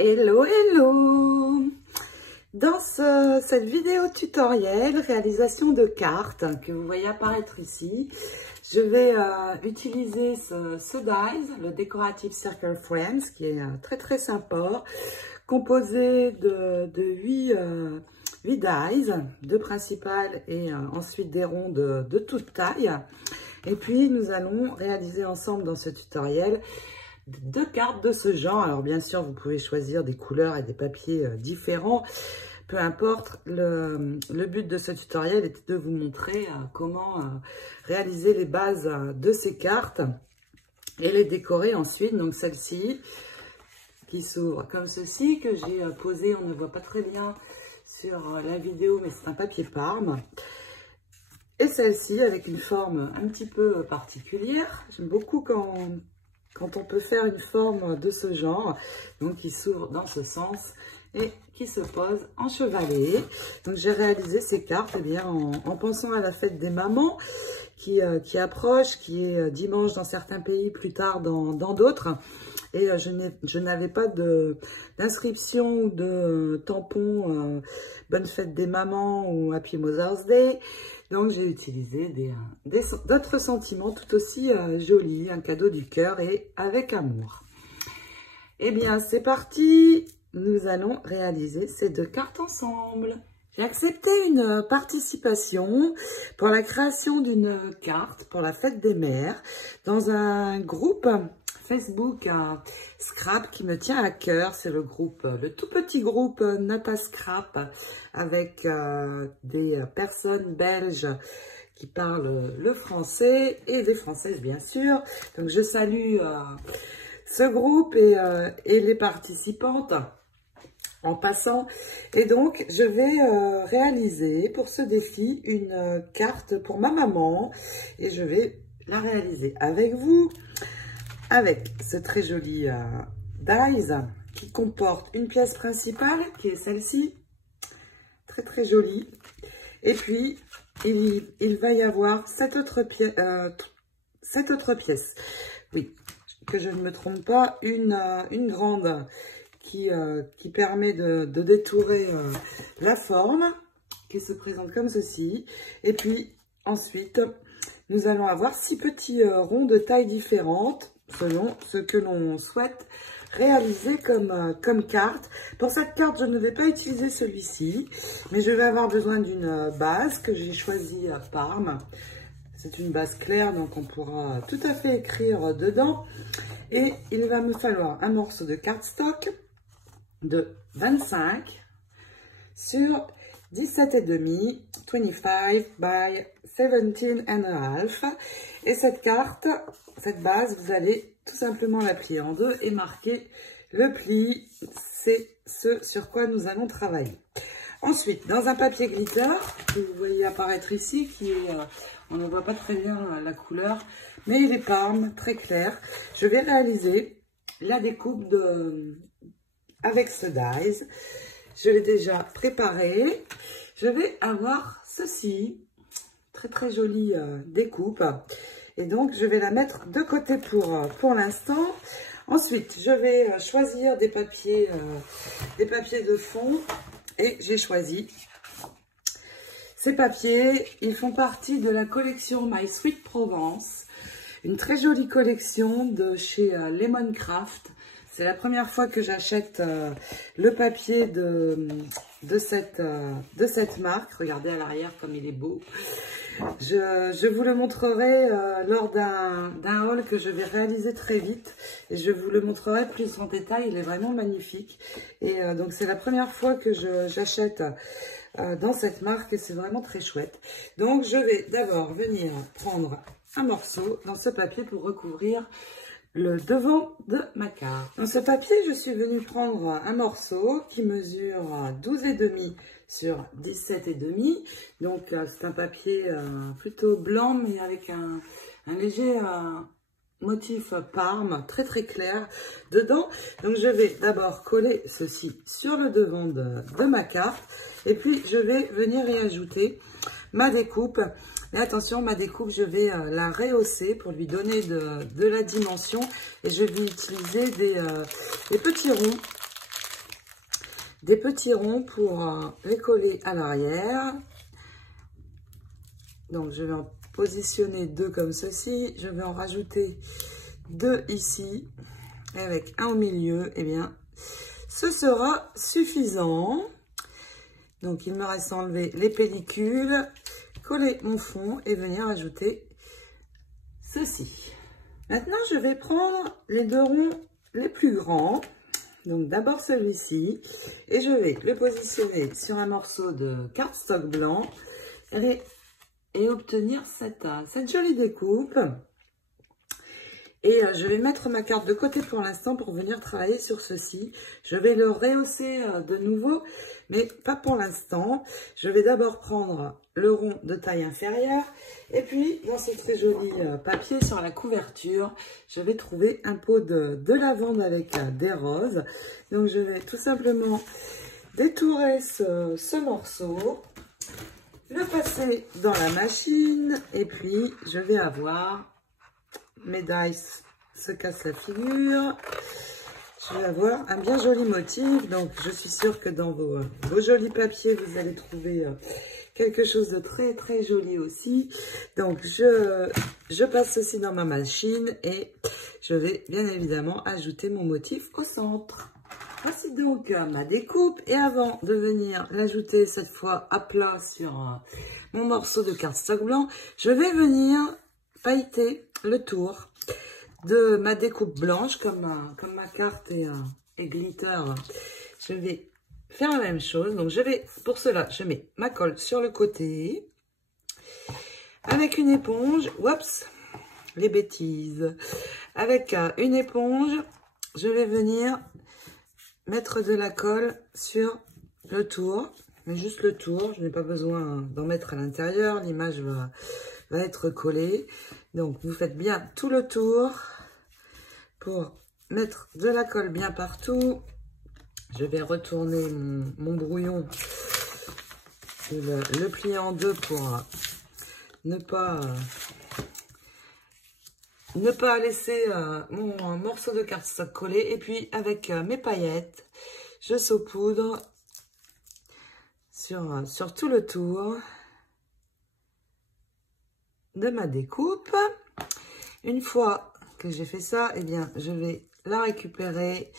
Hello, hello! Dans cette vidéo tutoriel, réalisation de cartes que vous voyez apparaître ici, je vais utiliser ce dies, le Decorative Circle Friends, qui est très sympa, composé de 8 dies, 2 principales et ensuite des ronds de toute taille. Et puis nous allons réaliser ensemble dans ce tutoriel 2 cartes de ce genre. Alors bien sûr, vous pouvez choisir des couleurs et des papiers différents. Peu importe, le but de ce tutoriel est de vous montrer comment réaliser les bases de ces cartes et les décorer ensuite. Donc celle-ci qui s'ouvre comme ceci, que j'ai posé, on ne voit pas très bien sur la vidéo, mais c'est un papier Parme. Et celle-ci avec une forme un petit peu particulière. J'aime beaucoup quand on peut faire une forme de ce genre, donc qui s'ouvre dans ce sens et qui se pose en chevalet. Donc j'ai réalisé ces cartes en pensant à la fête des mamans qui approche, qui est dimanche dans certains pays, plus tard dans d'autres. Et je n'avais pas d'inscription ou de tampon Bonne fête des mamans ou Happy Mother's Day. Donc j'ai utilisé d'autres sentiments tout aussi jolis, un cadeau du cœur et avec amour. Eh bien c'est parti, nous allons réaliser ces 2 cartes ensemble. J'ai accepté une participation pour la création d'une carte pour la fête des mères dans un groupe Facebook Scrap qui me tient à cœur. C'est le tout petit groupe Napa Scrap avec des personnes belges qui parlent le français et des françaises bien sûr. Donc je salue ce groupe et les participantes en passant. Et donc je vais réaliser pour ce défi une carte pour ma maman et je vais la réaliser avec vous, avec ce très joli dies qui comporte une pièce principale qui est celle-ci, très jolie. Et puis il va y avoir cette autre pièce, oui, que je ne me trompe pas, une grande qui permet de détourer la forme, qui se présente comme ceci. Et puis ensuite nous allons avoir 6 petits ronds de taille différentes selon ce que l'on souhaite réaliser comme carte. Pour cette carte, je ne vais pas utiliser celui-ci, mais je vais avoir besoin d'une base que j'ai choisie à Parme. C'est une base claire, donc on pourra tout à fait écrire dedans. Et il va me falloir un morceau de cardstock de 25 sur 17,5, 25 by 17,5. Et cette carte, cette base, vous allez tout simplement la plier en 2 et marquer le pli. C'est ce sur quoi nous allons travailler. Ensuite, dans un papier glitter, que vous voyez apparaître ici, qui est, on ne voit pas très bien la couleur, mais il est Parme, très clair, je vais réaliser la découpe avec ce dies. Je l'ai déjà préparé. Je vais avoir ceci, très jolie découpe. Et donc, je vais la mettre de côté pour l'instant. Ensuite, je vais choisir des papiers de fond. Et j'ai choisi ces papiers. Ils font partie de la collection My Sweet Provence. Une très jolie collection de chez Lemoncraft. C'est la première fois que j'achète le papier de cette marque. Regardez à l'arrière comme il est beau. Je vous le montrerai lors d'un haul que je vais réaliser très vite. Et je vous le montrerai plus en détail. Il est vraiment magnifique. Et donc c'est la première fois que j'achète dans cette marque. Et c'est vraiment très chouette. Donc je vais d'abord venir prendre un morceau dans ce papier pour recouvrir le devant de ma carte. Dans ce papier, je suis venue prendre un morceau qui mesure 12,5 sur 17,5. Donc, c'est un papier plutôt blanc, mais avec un léger motif Parme, très clair dedans. Donc, je vais d'abord coller ceci sur le devant de ma carte. Et puis, je vais venir y ajouter ma découpe. Mais attention, ma découpe, je vais la rehausser pour lui donner de la dimension. Et je vais utiliser des petits ronds des petits ronds pour les coller à l'arrière. Donc, je vais en positionner 2 comme ceci. Je vais en rajouter 2 ici. Et avec un au milieu, eh bien, ce sera suffisant. Donc, il me reste à enlever les pellicules, coller mon fond et venir ajouter ceci. Maintenant, je vais prendre les 2 ronds les plus grands. Donc, d'abord celui-ci. Et je vais le positionner sur un morceau de cardstock blanc et obtenir cette jolie découpe. Et je vais mettre ma carte de côté pour l'instant pour venir travailler sur ceci. Je vais le rehausser de nouveau, mais pas pour l'instant. Je vais d'abord prendre le rond de taille inférieure. Et puis, dans ce très joli papier sur la couverture, je vais trouver un pot de lavande avec des roses. Donc, je vais tout simplement détourer ce morceau, le passer dans la machine. Et puis, je vais avoir... mes dice se cassent la figure. Je vais avoir un bien joli motif. Donc, je suis sûre que dans vos jolis papiers, vous allez trouver quelque chose de très, très joli aussi. Donc, je passe ceci dans ma machine et je vais bien évidemment ajouter mon motif au centre. Voici donc ma découpe. Et avant de venir l'ajouter cette fois à plat sur mon morceau de cardstock blanc, je vais venir pailleter le tour de ma découpe blanche comme ma carte est glitter. Je vais faire la même chose. Donc pour cela, je mets ma colle sur le côté avec une éponge. Oups, les bêtises. Avec une éponge, je vais venir mettre de la colle sur le tour, mais juste le tour. Je n'ai pas besoin d'en mettre à l'intérieur. L'image va être collée. Donc, vous faites bien tout le tour pour mettre de la colle bien partout. Je vais retourner mon brouillon, le plier en 2 pour ne pas laisser mon morceau de cardstock collé. Et puis, avec mes paillettes, je saupoudre sur tout le tour de ma découpe. Une fois que j'ai fait ça, eh bien, je vais la récupérer,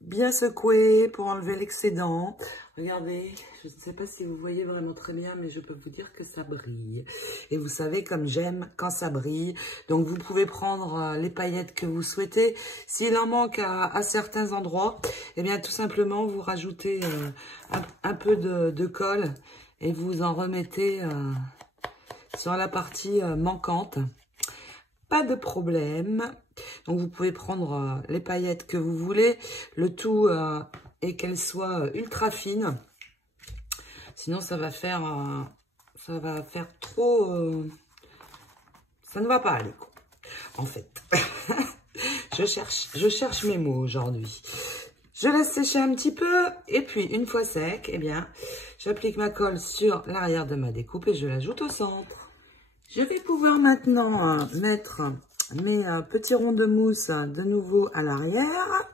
bien secouer pour enlever l'excédent. Regardez, je ne sais pas si vous voyez vraiment très bien, mais je peux vous dire que ça brille. Et vous savez comme j'aime quand ça brille. Donc, vous pouvez prendre les paillettes que vous souhaitez. S'il en manque à certains endroits, eh bien, tout simplement, vous rajoutez un peu de colle et vous en remettez sur la partie manquante. Pas de problème. Donc, vous pouvez prendre les paillettes que vous voulez. Le tout est qu'elles soient ultra fines. Sinon, ça va faire trop... ça ne va pas aller, quoi. En fait, je cherche mes mots aujourd'hui. Je laisse sécher un petit peu. Et puis, une fois sec, eh bien, j'applique ma colle sur l'arrière de ma découpe et je l'ajoute au centre. Je vais pouvoir maintenant mettre mes petits ronds de mousse de nouveau à l'arrière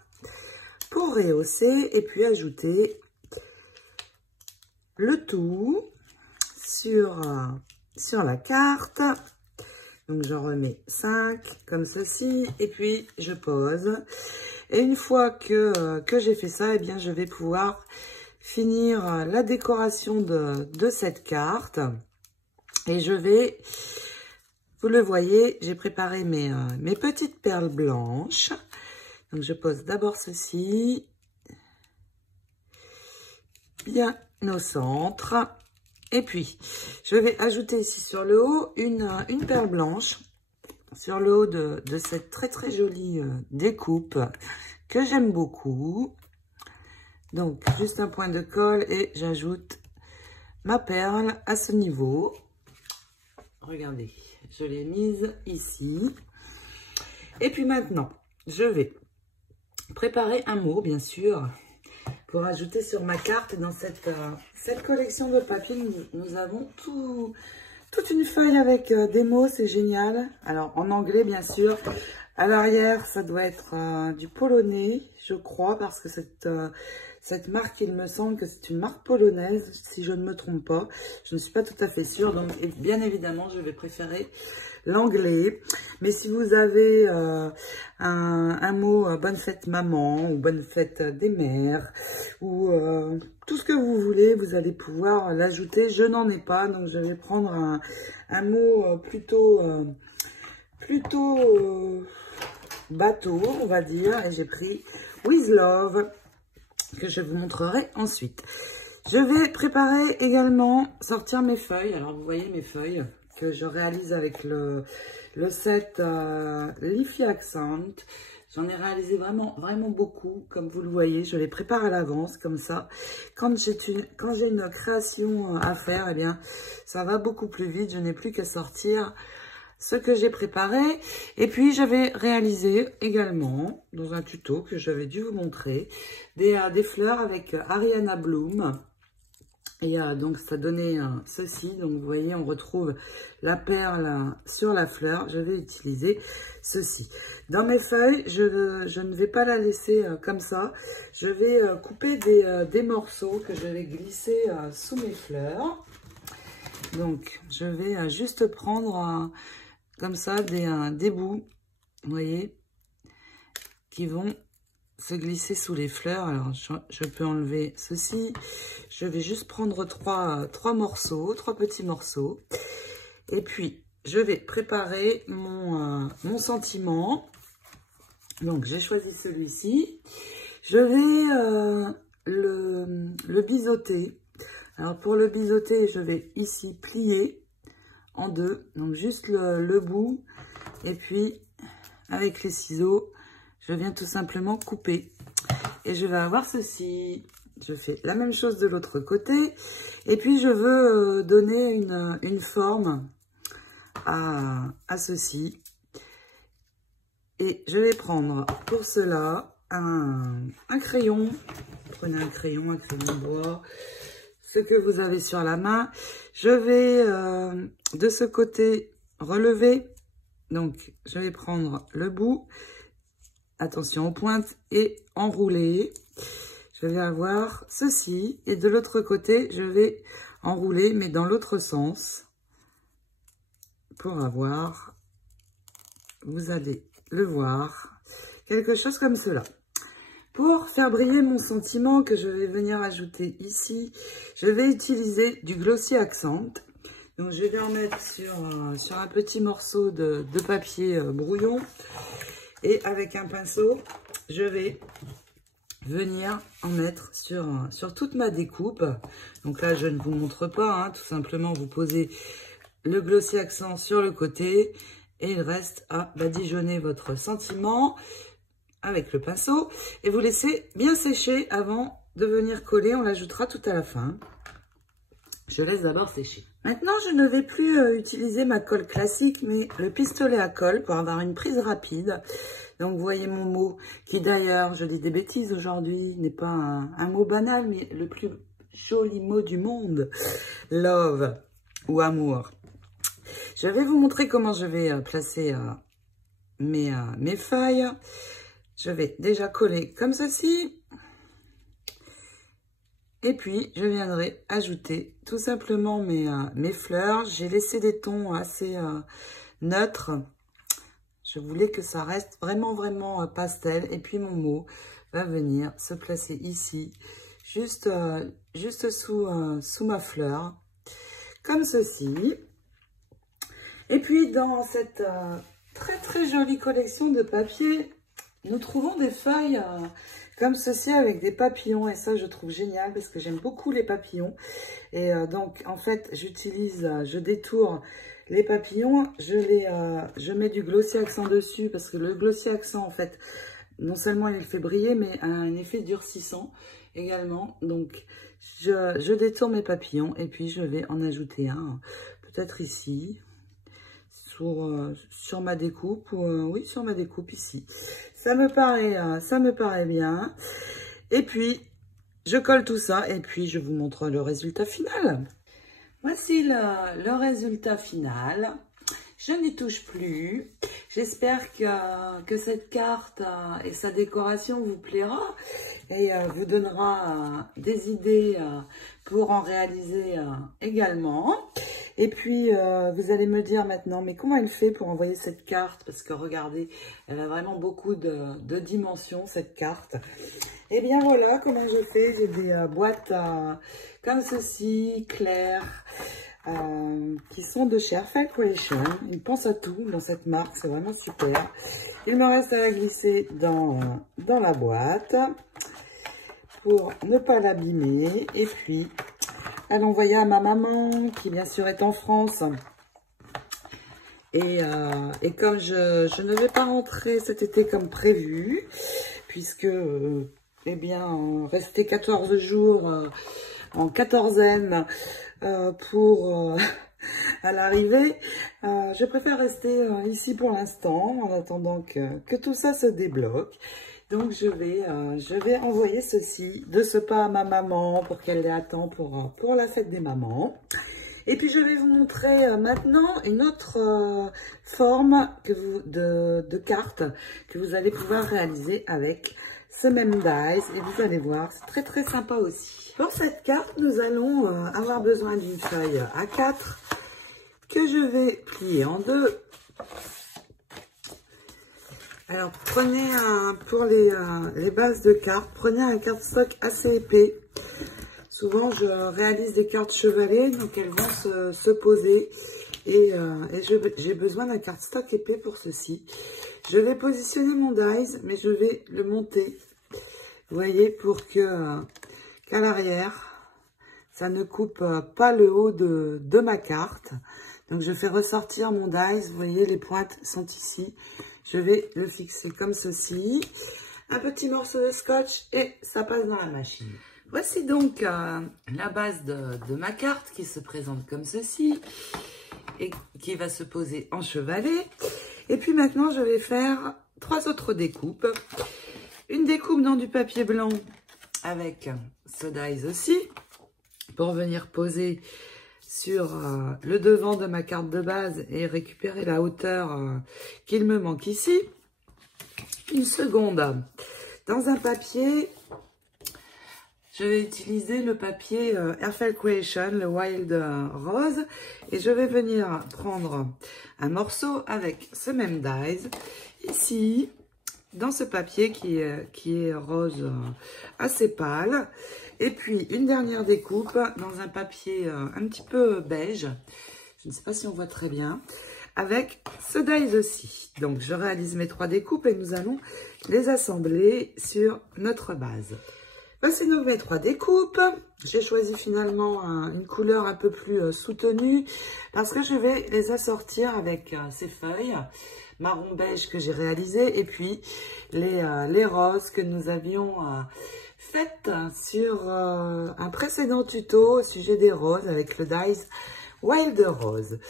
pour rehausser et puis ajouter le tout sur la carte. Donc, j'en remets 5 comme ceci et puis je pose. Et une fois que j'ai fait ça, eh bien, je vais pouvoir finir la décoration de cette carte. Et je vais, vous le voyez, j'ai préparé mes petites perles blanches. Donc, je pose d'abord ceci, bien au centre. Et puis, je vais ajouter ici sur le haut une perle blanche. Sur le haut de cette très très jolie découpe que j'aime beaucoup. Donc, juste un point de colle et j'ajoute ma perle à ce niveau. Regardez, je l'ai mise ici. Et puis maintenant, je vais préparer un mot, bien sûr, pour ajouter sur ma carte. Dans cette collection de papier, nous avons toute une feuille avec des mots, c'est génial. Alors, en anglais, bien sûr. À l'arrière, ça doit être du polonais, je crois, parce que Cette marque, il me semble que c'est une marque polonaise, si je ne me trompe pas. Je ne suis pas tout à fait sûre, donc bien évidemment, je vais préférer l'anglais. Mais si vous avez un mot bonne fête maman ou bonne fête des mères ou tout ce que vous voulez, vous allez pouvoir l'ajouter. Je n'en ai pas, donc je vais prendre un mot plutôt bateau, on va dire. Et j'ai pris With Love, que je vous montrerai ensuite. Je vais préparer également, sortir mes feuilles. Alors, vous voyez mes feuilles que je réalise avec le set Leafy Accent. J'en ai réalisé vraiment beaucoup, comme vous le voyez. Je les prépare à l'avance, comme ça. Quand j'ai une création à faire, eh bien, ça va beaucoup plus vite. Je n'ai plus qu'à sortir ce que j'ai préparé. Et puis, j'avais réalisé également, dans un tuto que j'avais dû vous montrer, des fleurs avec Ariana Bloom. Et donc, ça donnait ceci. Donc, vous voyez, on retrouve la perle sur la fleur. Je vais utiliser ceci. Dans mes feuilles, je ne vais pas la laisser comme ça. Je vais couper des morceaux que je vais glisser sous mes fleurs. Donc, je vais juste prendre comme ça des bouts, vous voyez, qui vont se glisser sous les fleurs. Alors, je peux enlever ceci. Je vais juste prendre trois petits morceaux. Et puis, je vais préparer mon sentiment. Donc, j'ai choisi celui-ci. Je vais le biseauter. Alors, pour le biseauter, je vais ici plier en deux. Donc, juste le bout. Et puis, avec les ciseaux, je viens tout simplement couper. Et je vais avoir ceci. Je fais la même chose de l'autre côté. Et puis, je veux donner une forme à ceci. Et je vais prendre pour cela un crayon. Prenez un crayon de bois, ce que vous avez sur la main. Je vais de ce côté relever. Donc, je vais prendre le bout. Attention aux pointes et enrouler. Je vais avoir ceci. Et de l'autre côté, je vais enrouler, mais dans l'autre sens. Pour avoir, vous allez le voir, quelque chose comme cela. Pour faire briller mon sentiment que je vais venir ajouter ici, je vais utiliser du Glossy Accent. Donc, je vais en mettre sur un petit morceau de papier brouillon. Et avec un pinceau, je vais venir en mettre sur toute ma découpe. Donc là, je ne vous montre pas, hein, tout simplement, vous posez le Glossy Accent sur le côté et il reste à badigeonner votre sentiment avec le pinceau. Et vous laissez bien sécher avant de venir coller. On l'ajoutera tout à la fin. Je laisse d'abord sécher. Maintenant, je ne vais plus utiliser ma colle classique, mais le pistolet à colle pour avoir une prise rapide. Donc, vous voyez mon mot, qui d'ailleurs, je dis des bêtises aujourd'hui, n'est pas un mot banal, mais le plus joli mot du monde. Love ou amour. Je vais vous montrer comment je vais placer mes feuilles. Je vais déjà coller comme ceci. Et puis, je viendrai ajouter tout simplement mes fleurs. J'ai laissé des tons assez neutres. Je voulais que ça reste vraiment pastel. Et puis, mon mot va venir se placer ici, juste sous ma fleur, comme ceci. Et puis, dans cette très jolie collection de papier, nous trouvons des feuilles comme ceci avec des papillons. Et ça, je trouve génial parce que j'aime beaucoup les papillons. Et donc, en fait, je détourne les papillons. Je mets du Glossy Accent dessus parce que le Glossy Accent, en fait, non seulement il fait briller, mais a un effet durcissant également. Donc, je détourne mes papillons et puis je vais en ajouter un, peut-être ici. Sur ma découpe, oui, sur ma découpe ici. Ça me paraît bien. Et puis, je colle tout ça et puis je vous montre le résultat final. Voici le résultat final. je n'y touche plus. J'espère que cette carte et sa décoration vous plaira et vous donnera des idées pour en réaliser également. Et puis, vous allez me dire maintenant, mais comment elle fait pour envoyer cette carte? Parce que regardez, elle a vraiment beaucoup de dimensions, cette carte. Et bien voilà comment je fais. J'ai des boîtes comme ceci, claires, qui sont de chez Airfile Creation. Ils pensent à tout dans cette marque, c'est vraiment super. Il me reste à la glisser dans la boîte pour ne pas l'abîmer. Et puis, à l'envoyer à ma maman qui bien sûr est en France. Et comme je ne vais pas rentrer cet été comme prévu, puisque, eh bien, rester 14 jours en quatorzaine pour à l'arrivée, je préfère rester ici pour l'instant en attendant que tout ça se débloque. Donc je vais envoyer ceci de ce pas à ma maman pour qu'elle les attende pour la fête des mamans. Et puis je vais vous montrer maintenant une autre forme de carte que vous allez pouvoir réaliser avec ce même dies. Et vous allez voir, c'est très très sympa aussi. Pour cette carte, nous allons avoir besoin d'une feuille A4 que je vais plier en deux. Alors prenez pour les bases de cartes, prenez un cardstock assez épais. Souvent, je réalise des cartes chevalées, donc elles vont se poser. Et j'ai besoin d'un cardstock épais pour ceci. Je vais positionner mon dies, mais je vais le monter. Vous voyez, pour qu'à l'arrière, ça ne coupe pas le haut de ma carte. Donc, je fais ressortir mon dies. Vous voyez, les pointes sont ici. Je vais le fixer comme ceci. Un petit morceau de scotch et ça passe dans la machine. Voici donc la base de ma carte qui se présente comme ceci et qui va se poser en chevalet. Et puis maintenant, je vais faire 3 autres découpes. Une découpe dans du papier blanc avec ce dies aussi pour venir poser sur le devant de ma carte de base et récupérer la hauteur qu'il me manque ici. Une seconde dans un papier. Je vais utiliser le papier Airfile Creation, le Wild Rose. Et je vais venir prendre un morceau avec ce même dies. Ici, dans ce papier qui est rose assez pâle. Et puis, une dernière découpe dans un papier un petit peu beige. Je ne sais pas si on voit très bien. Avec ce dies aussi. Donc, je réalise mes 3 découpes et nous allons les assembler sur notre base. Voici donc mes 3 découpes. J'ai choisi finalement une couleur un peu plus soutenue parce que je vais les assortir avec ces feuilles marron beige que j'ai réalisées et puis les roses que nous avions faites sur un précédent tuto au sujet des roses avec le dies Wild Rose.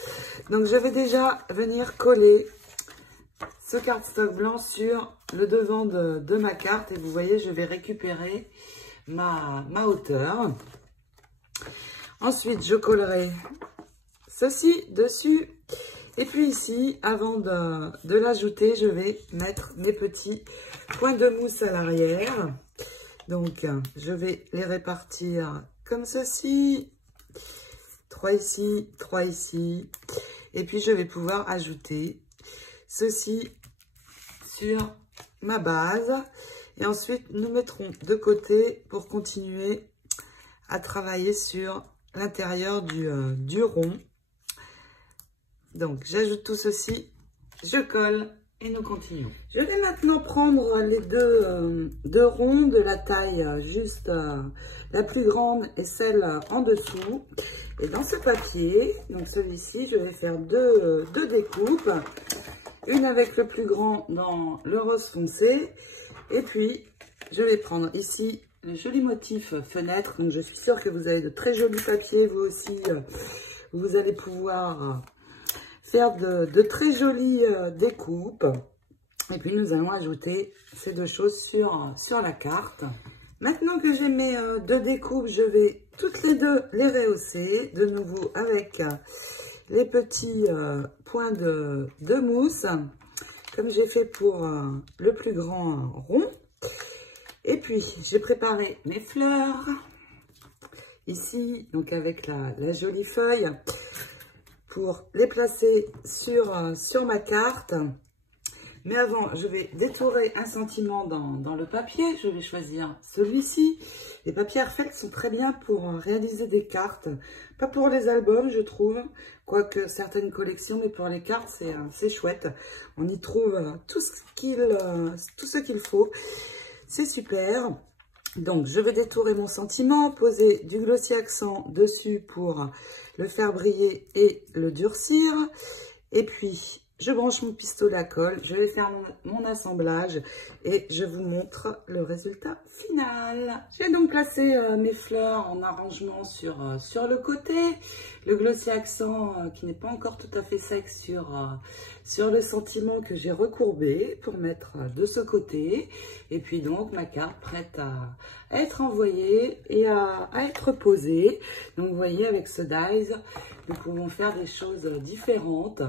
Donc je vais déjà venir coller ce cardstock blanc sur le devant de ma carte et vous voyez, je vais récupérer ma hauteur. Ensuite, je collerai ceci dessus. Et puis ici, avant de l'ajouter, je vais mettre mes petits points de mousse à l'arrière. Donc, je vais les répartir comme ceci. 3 ici, 3 ici. Et puis, je vais pouvoir ajouter ceci sur ma base. Et ensuite, nous mettrons de côté pour continuer à travailler sur l'intérieur du rond. Donc, j'ajoute tout ceci, je colle et nous continuons. Je vais maintenant prendre les deux ronds de la taille juste la plus grande et celle en dessous. Et dans ce papier, donc celui-ci, je vais faire deux découpes. Une avec le plus grand dans le rose foncé. Et puis, je vais prendre ici le joli motif fenêtre. Donc, je suis sûre que vous avez de très jolis papiers. Vous aussi, vous allez pouvoir faire de très jolies découpes. Et puis, nous allons ajouter ces 2 choses sur la carte. Maintenant que j'ai mes 2 découpes, je vais toutes les 2 les rehausser. De nouveau avec les petits points de mousse, comme j'ai fait pour le plus grand rond. Et puis, j'ai préparé mes fleurs, ici, donc avec la jolie feuille, pour les placer sur ma carte. Mais avant, je vais détourer un sentiment dans le papier. Je vais choisir celui-ci. Les papiers Airfelt sont très bien pour réaliser des cartes. Pas pour les albums, je trouve. Quoique certaines collections, mais pour les cartes, c'est chouette. On y trouve tout ce qu'il faut. C'est super. Donc, je vais détourer mon sentiment, poser du glossy accent dessus pour le faire briller et le durcir. Et puis, je branche mon pistolet à colle, je vais faire mon assemblage et je vous montre le résultat final. J'ai donc placé mes fleurs en arrangement sur le côté. Le glossy accent qui n'est pas encore tout à fait sec sur le sentiment que j'ai recourbé pour mettre de ce côté. Et puis donc ma carte prête à être envoyée et à être posée. Donc vous voyez, avec ce dies, nous pouvons faire des choses différentes.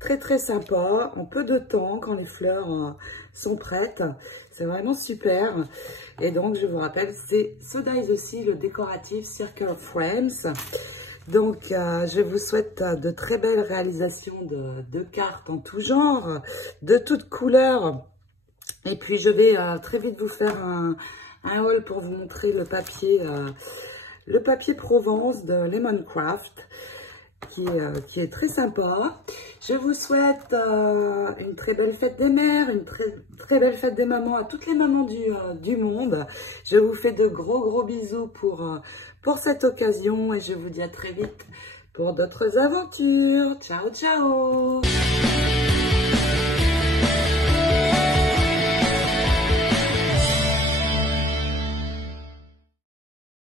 Très très sympa, en peu de temps quand les fleurs sont prêtes. C'est vraiment super. Et donc je vous rappelle, c'est ce dies aussi, le décoratif Circle Frames. Donc je vous souhaite de très belles réalisations de cartes en tout genre, de toutes couleurs. Et puis je vais très vite vous faire un haul pour vous montrer le papier Provence de Lemoncraft. Qui est très sympa. Je vous souhaite une très belle fête des mères, une très belle fête des mamans à toutes les mamans du monde. Je vous fais de gros bisous pour cette occasion et je vous dis à très vite pour d'autres aventures. Ciao, ciao!